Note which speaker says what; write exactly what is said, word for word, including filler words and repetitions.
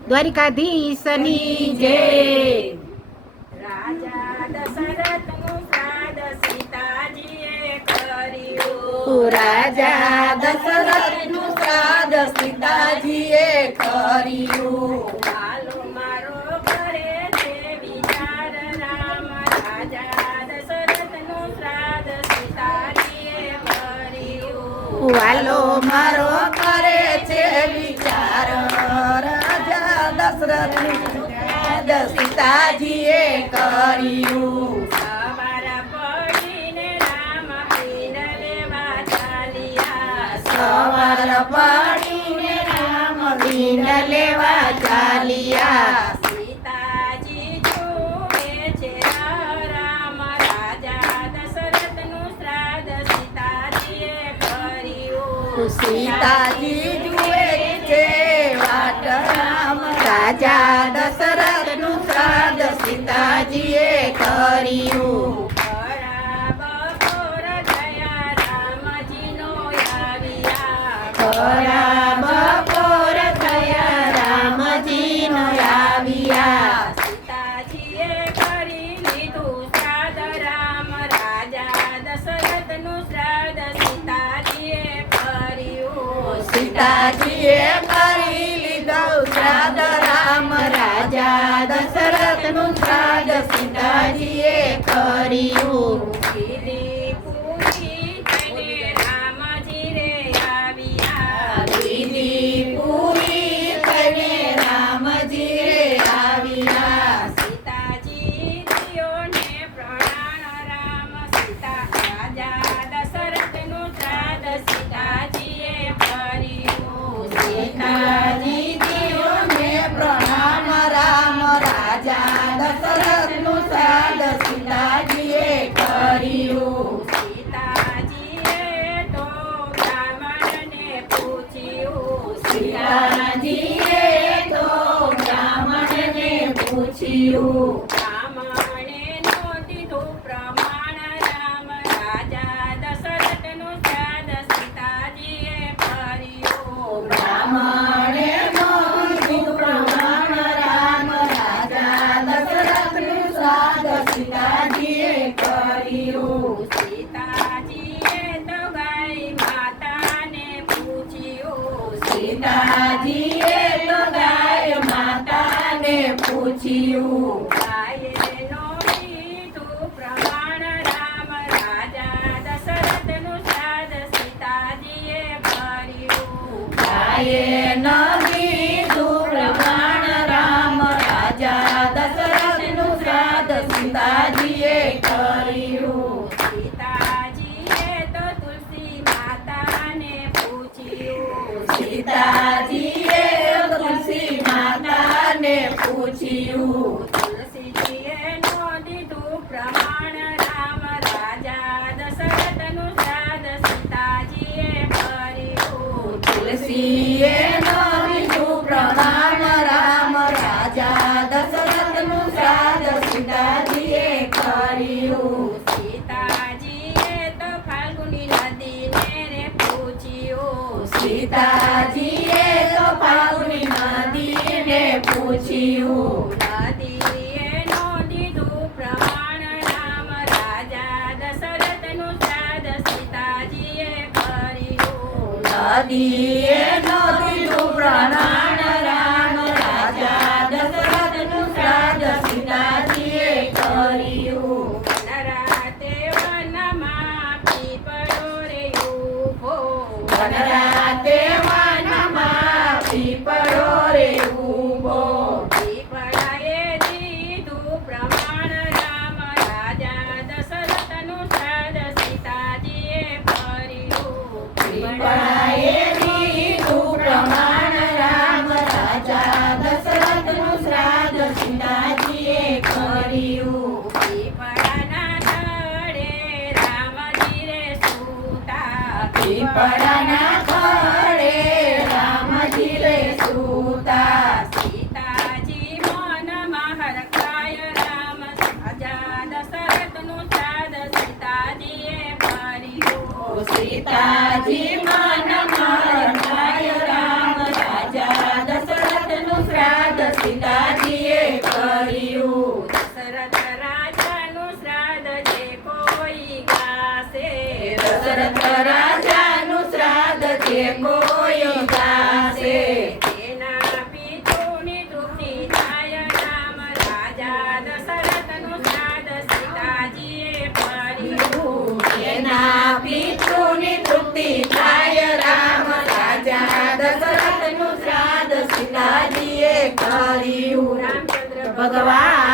Speaker 1: દ્વારિકાધીશની જય.
Speaker 2: રાજા દશરથનું શ્રાદ્ધ સીતાજીએ કર્યું.
Speaker 1: રાજા દશરથનું શ્રાદ્ધ સીતાજીએ કર્યું.
Speaker 2: વાલો મારો કરે છે વિચાર રામ. રાજા દશરથનું શ્રાદ્ધ સીતાજીએ કર્યું.
Speaker 1: વાલો મારો કરે છે વિચાર રાજા દશરથનું શ્રાદ્ધ સીતાજીએ કર્યું.
Speaker 2: સવાર પડીને રામ પીર લેવા ચાલ્યા.
Speaker 1: સવાર પડીને રામ બીન લેવા ચાલ્યા.
Speaker 2: સીતાજી જુએ છે રામ. રાજા દશરથનું શ્રાદ્ધ સીતાજીએ કર્યું.
Speaker 1: સીતાજી જુએ છે વાટ રામ. રાજા દશરથનું શ્રાદ્ધ સીતાજીએ કર્યું.
Speaker 2: ખરા બપોર થયા રામજીનો આવ્યા.
Speaker 1: ખરા બપોર થયા રામજીનો આવ્યા.
Speaker 2: સીતાજીએ કરી લીધું શ્રાદ્ધ રામ. રાજા દશરથનું શ્રાદ્ધ સીતાજીએ કર્યું.
Speaker 1: સીતાજીએ કરી લીધું શ્રાદ્ધ રામ. રાજા દશરથનું શ્રાદ્ધ સીતાજીએ કર્યું.
Speaker 2: વિધિ પૂરી થઈને રામજી રે આવ્યા.
Speaker 1: વિધિ પૂરી થઈને રામજી રે આવ્યા.
Speaker 2: સીતાજી દિયોને પ્રણામ રામ. સીતા રાજા દશરથનું શ્રાદ્ધ સીતાજીએ કર્યું.
Speaker 1: સીતાજી જીઓને પ્રણામ રામ. રાજા દશરથનું શ્રાદ્ધ સીતાજીએ કર્યું.
Speaker 2: સીતાજીએ તો બ્રાહ્મણને પૂછ્યું.
Speaker 1: સીતાજીએ તો બ્રાહ્મણને પૂછ્યું.
Speaker 2: બ્રાહ્મણે નોંધીધું પ્રમાણ રામ. રાજા દશરથનું શ્રાદ્ધ સીતાજીએ કર્યું.
Speaker 1: બ્રાહ્મણે નોંધ્યું પ્રમાણ રામ. રાજા દશરથનું શ્રાદ્ધ સીતાજીએ કર્યું.
Speaker 2: સીતાજીએ તો ગાય માતાને પૂછ્યું.
Speaker 1: સીતાજીએ તો ગાય માતાને પૂછ્યું.
Speaker 2: ગાયે નોંધીધું પ્રમાણ રામ. રાજા દશરથનું શ્રાદ્ધ સીતાજીએ કર્યું.
Speaker 1: ગાયે ન કીધું પ્રમાણ રામ. રાજા દશરથનું શ્રાદ્ધ સીતાજીએ કર્યું.
Speaker 2: સીતાજીએ તો તુલસી માતાને પૂછ્યું.
Speaker 1: સીતાજીએ તુલસી માતાને પૂછ્યું.
Speaker 2: તુલસીજીએ નોંધીધું પ્રમાણ રામ. રાજા દશરથનું શ્રાદ્ધ સીતાજીએ કર્યું.
Speaker 1: તુલસીએ ન કીધું પ્રમાણ રામ. રાજા દશરથનું શ્રાદ્ધ સીતાજીએ કર્યું.
Speaker 2: સીતાજીએ તો ફાલ્ગુની નદીને રે પૂછ્યું.
Speaker 1: સીતાજીએ તો ફાલ્ગુની નદીને પૂછ્યું.
Speaker 2: નદીએ નોંધીધું પ્રમાણ રામ. રાજા દશરથનું શ્રાદ્ધ સીતાજીએ કર્યું.
Speaker 1: નદીએ નદીનું પ્રમાણ રામ. રાજા દશરથનું શ્રાદ્ધ સીતાજીએ કર્યું.
Speaker 2: વનરાતે વનમાં પીપળો રે ઊભો.
Speaker 1: વનરાતે વનમાં પીપળો રે ઊભો.
Speaker 2: પીપળાએ દીધું પ્રમાણ રામ. રાજા દશરથનું શ્રાદ્ધ સીતાજીએ કર્યું.
Speaker 1: પીપળાએ દીધું પ્રમાણ રામ. રાજા દશરથનું શ્રાદ્ધ સીતાજીએ કર્યું.
Speaker 2: પીપળાના તળે રામજી રે સૂતા.
Speaker 1: પીપળાના ખડે રામજી રે સૂતા.
Speaker 2: સીતાજી મનમાં હરખાય રામ. રાજા દશરથનું શ્રાદ્ધ સીતાજીએ કર્યું.
Speaker 1: સીતાજી મનમાં રખાય રામ. રાજા દશરથનું શ્રાદ્ધ કર્યું
Speaker 2: રામચંદ્ર
Speaker 1: ભગવાન